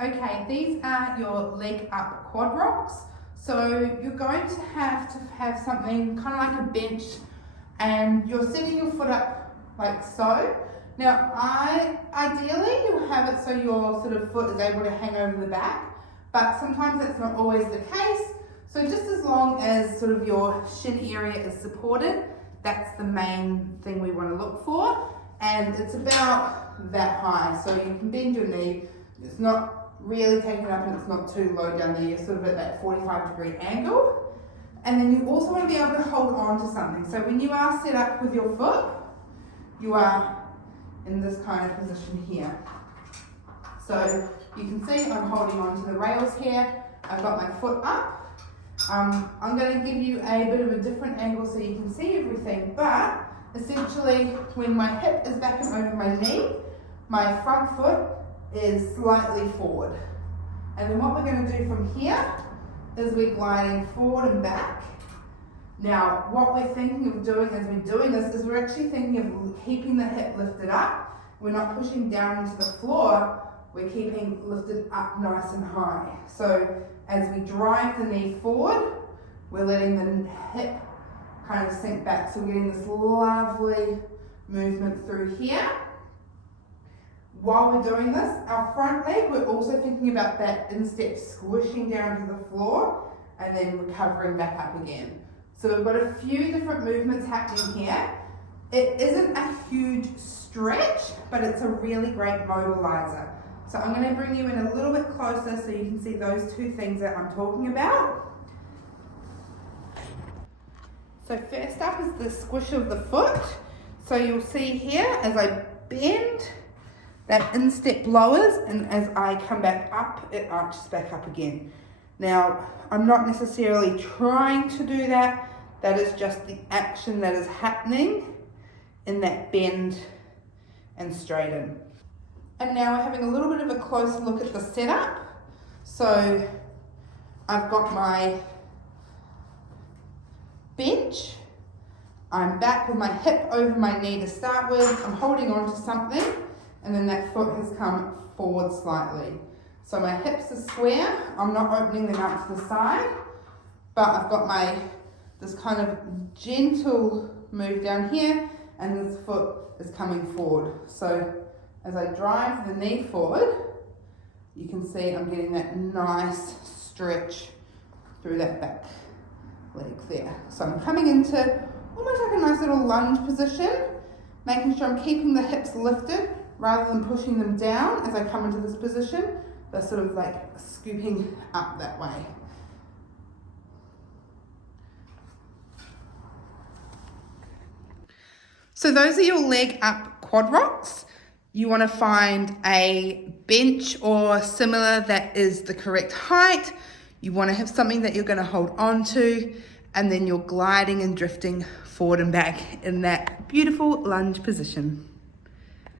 Okay, these are your leg up quad rocks. So you're going to have something kind of like a bench, and you're setting your foot up like so. Now, ideally you have it so your sort of foot is able to hang over the back, but sometimes that's not always the case. So just as long as sort of your shin area is supported, that's the main thing we want to look for. And it's about that high, so you can bend your knee. It's not really taken up and it's not too low down there. You're sort of at that 45-degree angle. And then you also want to be able to hold on to something. So when you are set up with your foot, you are in this kind of position here. So you can see I'm holding on to the rails here. I've got my foot up. I'm going to give you a bit of a different angle so you can see everything, but essentially when my hip is back and over my knee, my front foot is slightly forward. And then what we're going to do from here is we're gliding forward and back. Now, what we're thinking of doing as we're doing this is we're actually thinking of keeping the hip lifted up. We're not pushing down into the floor, we're keeping lifted up nice and high. So as we drive the knee forward, we're letting the hip kind of sink back. So we're getting this lovely movement through here. While we're doing this, our front leg, we're also thinking about that instep squishing down to the floor and then recovering back up again. So we've got a few different movements happening here. It isn't a huge stretch, but it's a really great mobilizer. So I'm going to bring you in a little bit closer so you can see those two things that I'm talking about. So first up is the squish of the foot. So you'll see here as I bend, that instep lowers, and as I come back up, it arches back up again. Now, I'm not necessarily trying to do that. That is just the action that is happening in that bend and straighten. And now we're having a little bit of a closer look at the setup. So I've got my bench. I'm back with my hip over my knee to start with. I'm holding on to something, and then that foot has come forward slightly. So my hips are square. I'm not opening them out to the side, but I've got this kind of gentle move down here, and this foot is coming forward. So as I drive the knee forward, you can see I'm getting that nice stretch through that back leg there. So I'm coming into almost like a nice little lunge position, making sure I'm keeping the hips lifted rather than pushing them down as I come into this position. They're sort of like scooping up that way. So those are your leg up quad rocks. You want to find a bench or similar that is the correct height. You want to have something that you're going to hold on to, and then you're gliding and drifting forward and back in that beautiful lunge position.